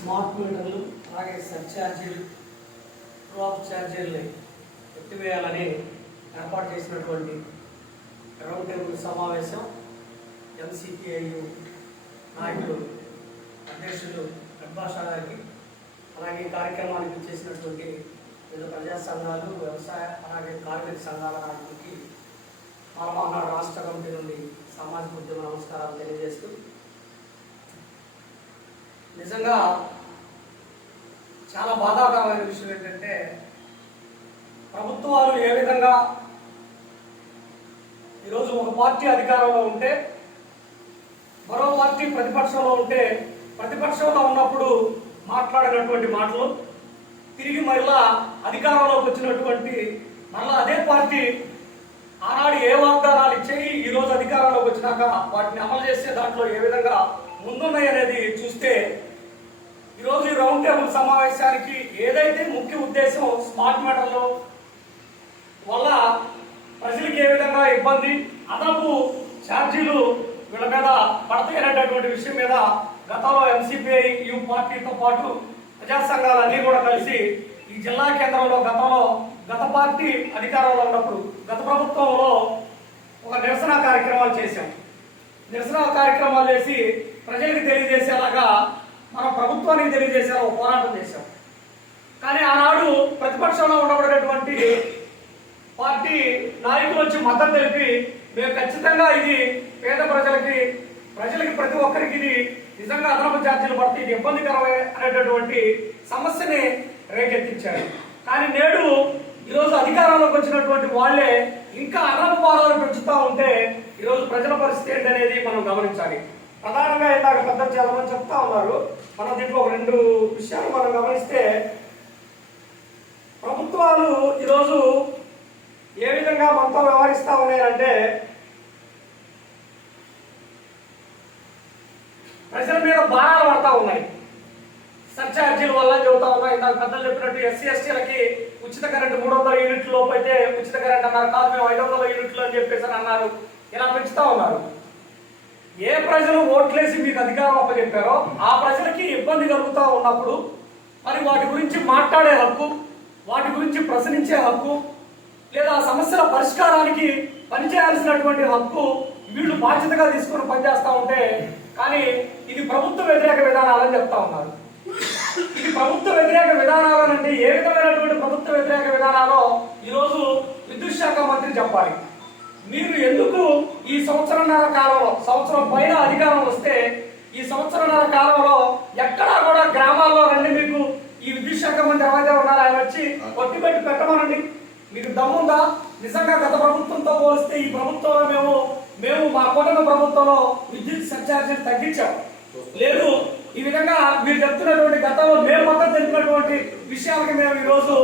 Smart మీటర్లు అలాగే సర్ఛార్జీలు crop ఛార్జీలని ఎత్తివేయాలని ఏర్పాటు చేసినటువంటి రౌండ్ టేబుల్ సమావేశం ఎంసీపీఐయు నాయకులు అధ్యక్షులు గర్భాషా గారికి అలాగే కార్యక్రమానికి చేసినటువంటి వివిధ ప్రజా సంఘాలు వ్యవసాయ అలాగే కార్మిక సంఘాల నాయకులకి మాలమహా రాష్ట్ర కమిటీ నుండి సామాజిక ఉద్యమ నమస్కారాలు తెలియజేస్తూ నిజంగా చాలా బాధాకరమైన విషయం ఏంటంటే ప్రభుత్వాలు ఏ విధంగా ఈరోజు ఒక పార్టీ అధికారంలో ఉంటే మరో పార్టీ ప్రతిపక్షంలో ఉంటే ప్రతిపక్షంలో ఉన్నప్పుడు మాట్లాడినటువంటి మాటలు తిరిగి మరలా అధికారంలోకి వచ్చినటువంటి మరలా అదే పార్టీ ఆనాడు ఏ వాగ్దానాలు ఇచ్చాయి ఈ రోజు అధికారంలోకి వచ్చినాక వాటిని అమలు చేసే దాంట్లో ఏ విధంగా ముందున్నాయి అనేది చూస్తే ఈరోజు ఈ రౌండ్ టేబుల్ సమావేశానికి ఏదైతే ముఖ్య ఉద్దేశం స్మార్ట్ మీటర్లో వల్ల ప్రజలకు ఏ విధంగా ఇబ్బంది అదనపు ఛార్జీలు వీళ్ళ మీద పడతాయనేటటువంటి విషయం మీద గతంలో ఎంసీపీఐ యూ పార్టీతో పాటు ప్రజా సంఘాలన్నీ కూడా కలిసి ఈ జిల్లా కేంద్రంలో గతంలో గత పార్టీ అధికారంలో ఉన్నప్పుడు గత ప్రభుత్వంలో ఒక నిరసన కార్యక్రమాలు చేశాం. నిరసన కార్యక్రమాలు చేసి ప్రజలకు తెలియజేసేలాగా మన ప్రభుత్వానికి తెలియజేసేలా ఒక పోరాటం చేశాం కానీ ఆనాడు ప్రతిపక్షంలో ఉండబడినటువంటి పార్టీ నాయకులు వచ్చి మద్దతు తెలిపి మేము ఖచ్చితంగా ఇది పేద ప్రజలకి ప్రజలకి ప్రతి ఒక్కరికి ఇది నిజంగా అదనపు ఛార్జీలు పడితే ఇది ఇబ్బందికరమే అనేటటువంటి సమస్యని రేకెత్తించారు. కానీ నేడు ఈరోజు అధికారంలోకి వచ్చినటువంటి వాళ్ళే ఇంకా అదనపు భారాలు పెంచుతూ ఉంటే ఈరోజు ప్రజల పరిస్థితి ఏంటనేది మనం గమనించాలి. ప్రధానంగా ఇందాక పెద్ద చాలా చెప్తా ఉన్నారు. మనం దీంట్లో ఒక రెండు విషయాలు మనం గమనిస్తే ప్రభుత్వాలు ఈరోజు ఏ విధంగా మనతో వ్యవహరిస్తా ఉన్నాయంటే ప్రజల మీద భారాలు పడతా ఉన్నాయి. సర్ఛార్జీల వల్ల చెబుతా ఉన్నాయి ఇందాక పెద్దలు చెప్పినట్టు ఎస్సీ ఎస్టీలకి ఉచిత కరెంట్ మూడు వందల యూనిట్లు లోపు అయితే ఉచిత కరెంట్ అన్నారు. కాదు మేము ఐదు వందల యూనిట్లు అని చెప్పేసి అన్నారు. ఇలా పెంచుతా ఉన్నారు. ఏ ప్రజలు ఓట్లేసి మీకు అధికారం అప్పచెప్పారో ఆ ప్రజలకి ఇబ్బంది కలుగుతూ ఉన్నప్పుడు మరి వాటి గురించి మాట్లాడే హక్కు వాటి గురించి ప్రశ్నించే హక్కు లేదా ఆ సమస్యల పరిష్కారానికి పనిచేయాల్సినటువంటి హక్కు వీళ్ళు బాధ్యతగా తీసుకుని పనిచేస్తూ ఉంటే కానీ ఇది ప్రభుత్వ వ్యతిరేక విధానాలని చెప్తా ఉన్నారు. ఇది ప్రభుత్వ వ్యతిరేక విధానం పైన అధికారం వస్తే ఈ సంవత్సరంన్నర కాలంలో ఎక్కడా కూడా గ్రామాల్లో రండి మీకు ఈ విద్యుత్ శాఖ మంత్రి ఎవరైతే ఉన్నారో ఆయన వచ్చి కొట్టి పెట్టి పెట్టమనండి. మీకు దమ్ముందా? నిజంగా గత ప్రభుత్వంతో పోలిస్తే ఈ ప్రభుత్వంలో మేము మేము మా కూటమి ప్రభుత్వంలో విద్యుత్ సర్చార్జీని తగ్గించాం. లేదు ఈ విధంగా మీరు చెప్తున్నటువంటి గతంలో మేము మొత్తం తెలిపినటువంటి విషయాలకి మేము ఈరోజు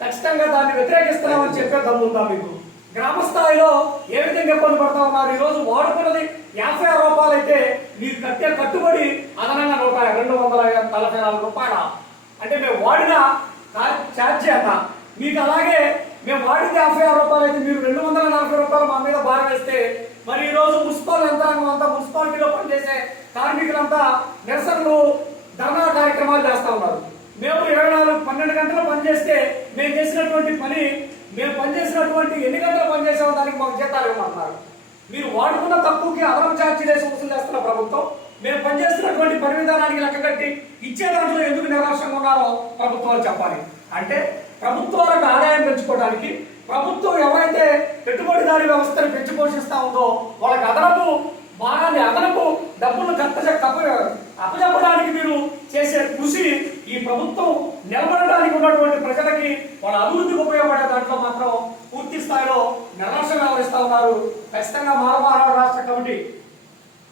ఖచ్చితంగా దాన్ని వ్యతిరేకిస్తున్నామని చెప్పే దమ్ముందా మీకు? గ్రామ స్థాయిలో ఏ విధంగా ఇబ్బంది పడతా ఉన్నారు ఈరోజు వాడుకున్నది యాభై ఆరు రూపాయలు అయితే మీరు కట్టే కట్టుబడి అదనంగా నూట రెండు వందల నలభై నాలుగు రూపాయల. అంటే మేము వాడిన ఛార్జ్ ఛార్జీ మీకు అలాగే మేము వాడింది యాభై ఆరు రూపాయలు అయితే మీరు రెండు వందల నలభై రూపాయలు మా మీద భారం వేస్తే మరి ఈరోజు మున్సిపల్ యంత్రాంగం అంతా మున్సిపాలిటీలో పనిచేసే కార్మికులంతా నిరసనలు ధర్నా కార్యక్రమాలు చేస్తూ ఉన్నారు. మేము ఇరవై నాలుగు పన్నెండు గంటలు పనిచేస్తే మేము చేసినటువంటి పని మేము పనిచేసినటువంటి ఎన్ని గంటలు పనిచేసామో దానికి మాకు జీతాలు ఇవ్వమంటున్నారు. మీరు వాడుకున్న తప్పుకి అదనపు ఛార్జీలు వేసి వసూలు చేస్తున్న ప్రభుత్వం మేము పనిచేస్తున్నటువంటి పని విధానానికి లెక్క కట్టి ఇచ్చే దాంట్లో ఎందుకు నిరాశంగా ఉన్నారో ప్రభుత్వాలు చెప్పాలి. అంటే ప్రభుత్వాలకు ఆదాయం పెంచుకోవడానికి ప్రభుత్వం ఎవరైతే పెట్టుబడిదారీ వ్యవస్థను పెంచి పోషిస్తా ఉందో వాళ్ళకి అదనపు బాగానే అదనపు డబ్బులు కప్ప అప్పచెప్పడానికి మీరు చేసే కృషి ఈ ప్రభుత్వం నిలబడడానికి ఉన్నటువంటి ప్రజలకి వాళ్ళ అభివృద్ధికి ఉపయోగపడే దాంట్లో మాత్రం పూర్తి స్థాయిలో నిర్లక్ష్యం వ్యవహరిస్తూ ఉన్నారు. ఖచ్చితంగా మానవ రాష్ట్ర కమిటీ.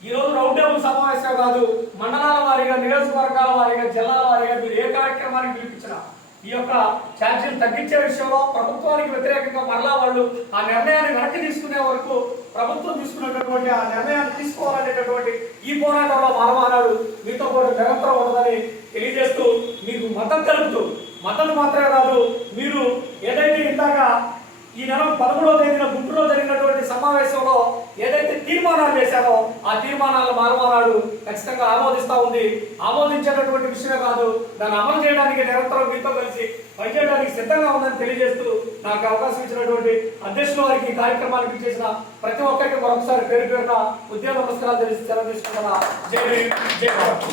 ఈ రోజు రౌండ్ టేబుల్ సమావేశం కాదు మండలాల వారీగా నియోజకవర్గాల వారీగా జిల్లాల వారీగా మీరు ఏ కార్యక్రమానికి పిలిపించినా ఈ యొక్క ఛార్జీలు తగ్గించే విషయంలో ప్రభుత్వానికి వ్యతిరేకంగా మరలా వాళ్ళు ఆ నిర్ణయాన్ని వెనక్కి తీసుకునే వరకు ప్రభుత్వం తీసుకున్నటువంటి ఆ నిర్ణయాన్ని తీసుకోవాలనేటటువంటి ఈ పోరాటంలో మానవానాడు మీతో పాటు నిరంతరం ఉండదని తెలియజేస్తూ మతం కలుపుతూ మతం మాత్రమే కాదు మీరు ఏదైతే ఇందాక ఈ నెల పదమూడవ తేదీన గుంటూరులో జరిగినటువంటి సమావేశంలో ఏదైతే తీర్మానాలు చేశారో ఆ తీర్మానాలు మారుమానాడు ఖచ్చితంగా ఆమోదిస్తా ఉంది. ఆమోదించేటటువంటి విషయమే కాదు దాన్ని అమలు చేయడానికి నిరంతరం మీతో కలిసి పనిచేయడానికి సిద్ధంగా ఉందని తెలియజేస్తూ నాకు అవకాశం ఇచ్చినటువంటి అధ్యక్షుల వారికి ఈ కార్యక్రమానికి చేసిన ప్రతి ఒక్కరికి మరొకసారి పేరు పేరున ఉద్యోగ నమస్కారాలు తెలిసి సెలవు తీసుకుంటున్నా. జై జై భారత్.